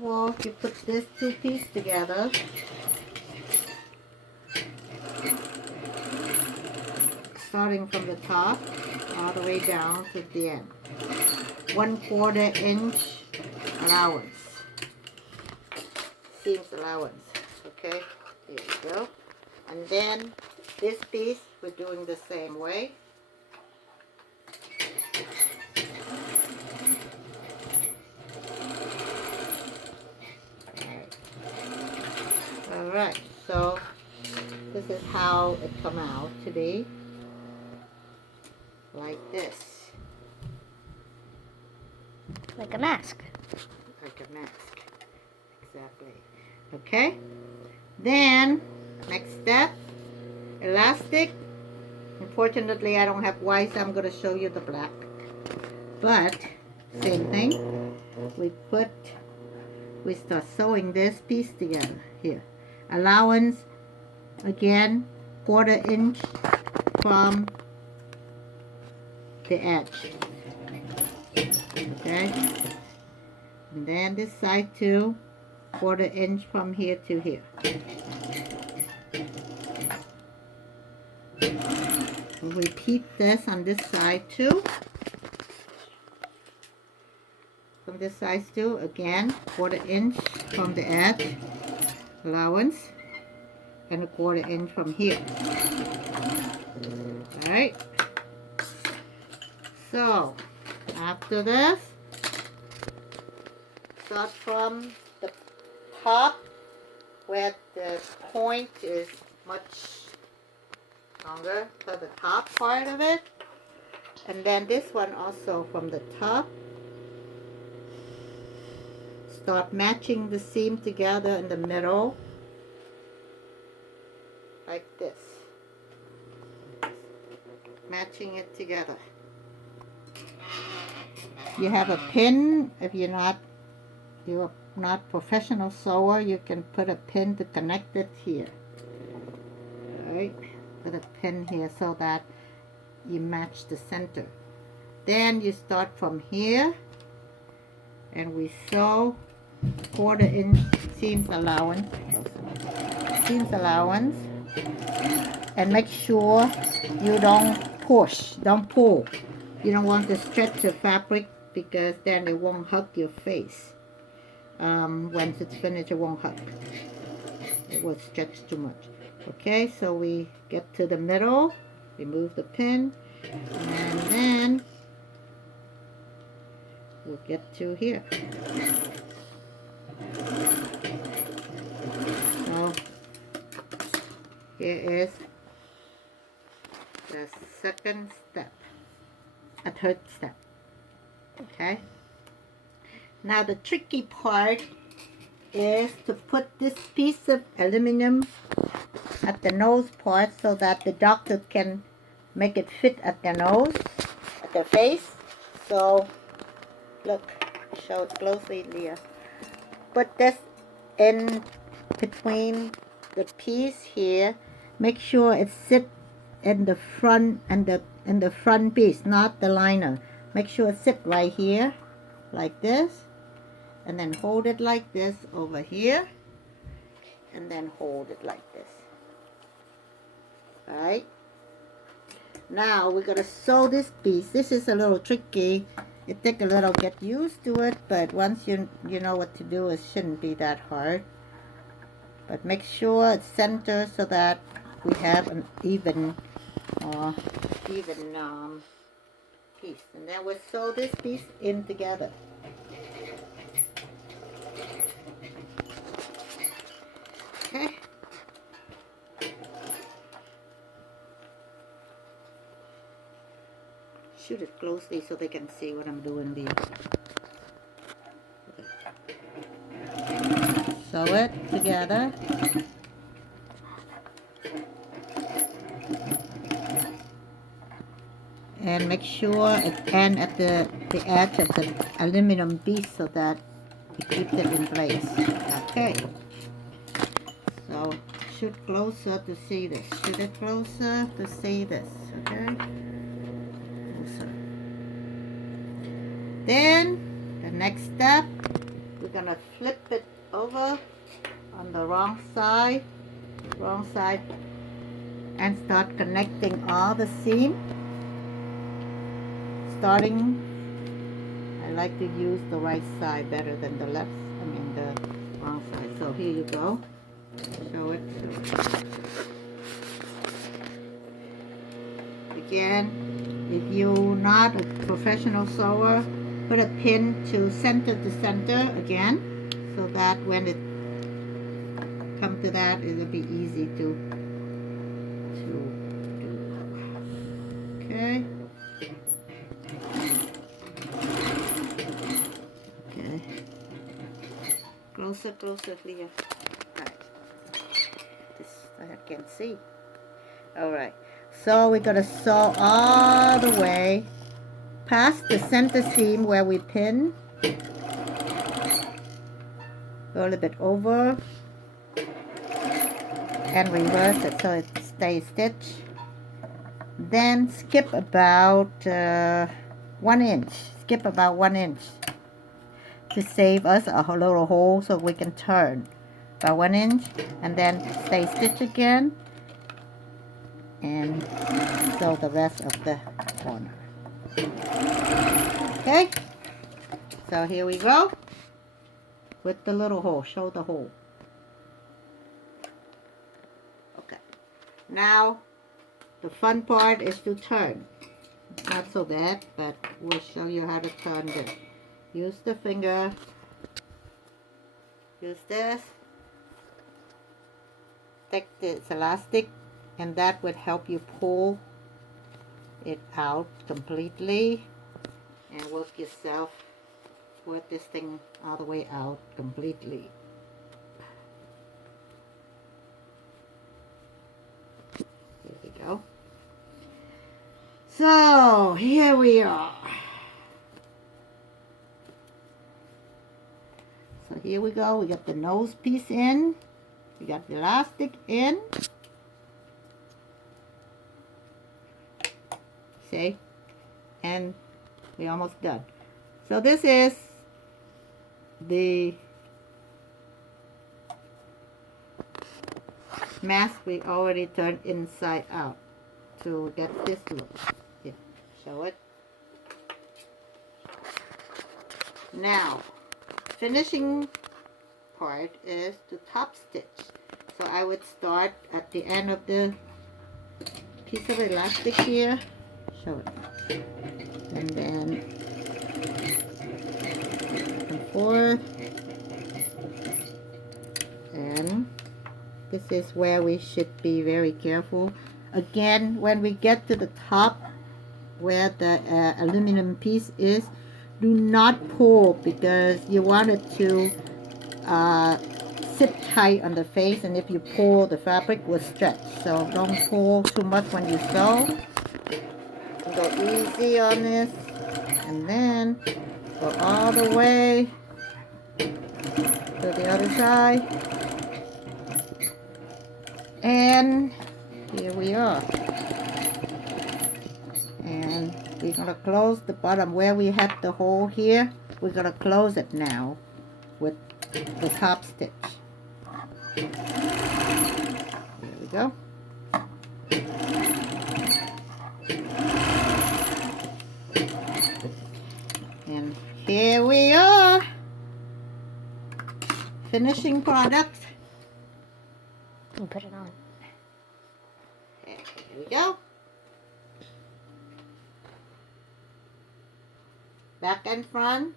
Well, you put this two pieces together, starting from the top all the way down to the end. 1/4 inch allowance, seams allowance. Okay, there you go. And then this piece we're doing the same way. Alright, so this is how it come out to be. Like this. Like a mask. Like a mask. Exactly. Okay? Then, next step, elastic. Unfortunately, I don't have white, so I'm going to show you the black. But, same thing. We start sewing this piece together. Here. Allowance, again, 1/4 inch from the edge. Okay? And then this side too, 1/4 inch from here to here. We'll repeat this on this side too. From this side too, again, 1/4 inch from the edge, allowance, and 1/4 inch from here. Alright. So, after this, start from the top where the point is much longer, so the top part of it, and then this one also from the top. Start matching the seam together in the middle, like this. Matching it together. You have a pin. If you're not professional sewer, you can put a pin to connect it here. Alright, put a pin here so that you match the center. Then you start from here, and we sew 1/4 inch seams allowance, and make sure you don't pull. You don't want to stretch the fabric because then it won't hug your face. Once it's finished, it won't hug. It will stretch too much. Okay, so we get to the middle, remove the pin, and then we'll get to here. So here is the second step, a third step. Okay, now the tricky part is to put this piece of aluminum at the nose part so that the doctor can make it fit at the nose, at the face. So look, show it closely, Leah. Put this in between the piece here. Make sure it sits in the front and in the front piece, not the liner. Make sure it sits right here, like this, and then hold it like this over here, and then hold it like this. Alright. Now we're gonna sew this piece. This is a little tricky. It takes a little get used to it, but once you know what to do, it shouldn't be that hard. But make sure it's centered so that we have an even piece. And then we'll sew this piece in together. Okay. Shoot it closely so they can see what I'm doing there. Sew it together. And make sure it ends at the edge of the aluminum piece so that it keeps it in place. Okay. So shoot closer to see this. Shoot it closer to see this. Okay. Closer. Then the next step, we're gonna gonna flip it over on the wrong side, and start connecting all the seam. Starting, I like to use the right side better than the left, the wrong side. So here you go. Show it. Again, if you're not a professional sewer, put a pin to center again, so that when it comes to that, it'll be easy to do. Okay. Okay. Closer, Leah. Right. This I can see. All right. So we're gonna sew all the way past the center seam where we pin. Go a little bit over and reverse it so it stays stitched. Then skip about 1 inch. Skip about 1 inch to save us a little hole so we can turn. About 1 inch, and then stay stitch again, and sew the rest of the corner. Okay, so here we go with the little hole. Show the hole. Okay, now the fun part is to turn. Not so bad, but we'll show you how to turn this. Use the finger. Use this. Take this elastic, and that would help you pull it out completely, and work yourself. Work this thing all the way out completely. There we go. So here we are. So here we go. We got the nose piece in. We got the elastic in. See? And we're almost done. So this is the mask we already turned inside out to get this look. Here, show it. Now, finishing part is to top stitch. So I would start at the end of the piece of elastic here. Show it. And then and forth. And this is where we should be very careful. Again, when we get to the top where the aluminum piece is, do not pull, because you want it to sit tight on the face, and if you pull, the fabric will stretch. So don't pull too much when you sew. Go easy on this, and then go all the way to the other side. And here we are. And we're going to close the bottom where we had the hole here. We're going to close it now with the top stitch. There we go. And here we are. Finishing product. You put it on. Here we go. Back and front.